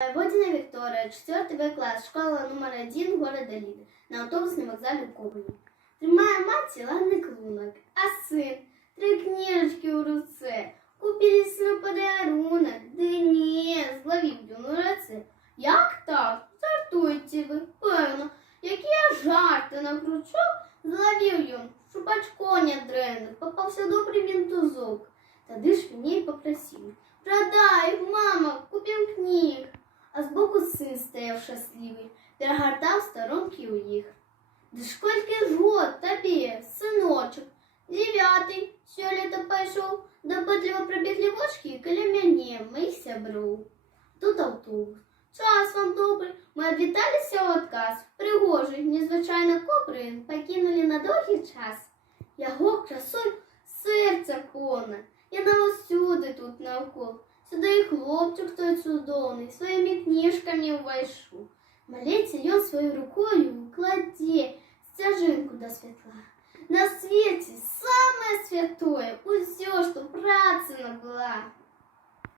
Водина Виктория, 4 В класс, школа номер 1 города Лиды, на автобусном вокзале в Кобині. Тримає мать ладний клунок, а син 3 книжечки у руце. Купили сину подарунок, да ні, зловив він у руце. Як так? Жартуєте ви, певно. Які я жарти накручу, зловив він, щоб очко не дренив, попався добрий ментузок. Тоді ж він їй попросив: продай, мама, купим книг. А збоку син стояв щасливий, перегортав сторонки у їх. Да скільки ж год тобі, синочок? 9, все лето пішов, допитливо пробігли вошки коло мене, моїх сябров. Тут автобус. Час вам добрий, ми відвіталися у отказ. Пригожий, незвичайно коприн, покинули на довгий час. Його красой серце коне, я на усюди тут навколо. Сюди і хлопчик той чудовний, своїми книжками увайшов. Малеться він своєю рукою кладе стяжинку до світла. На світі саме святое, усе, що праця набула.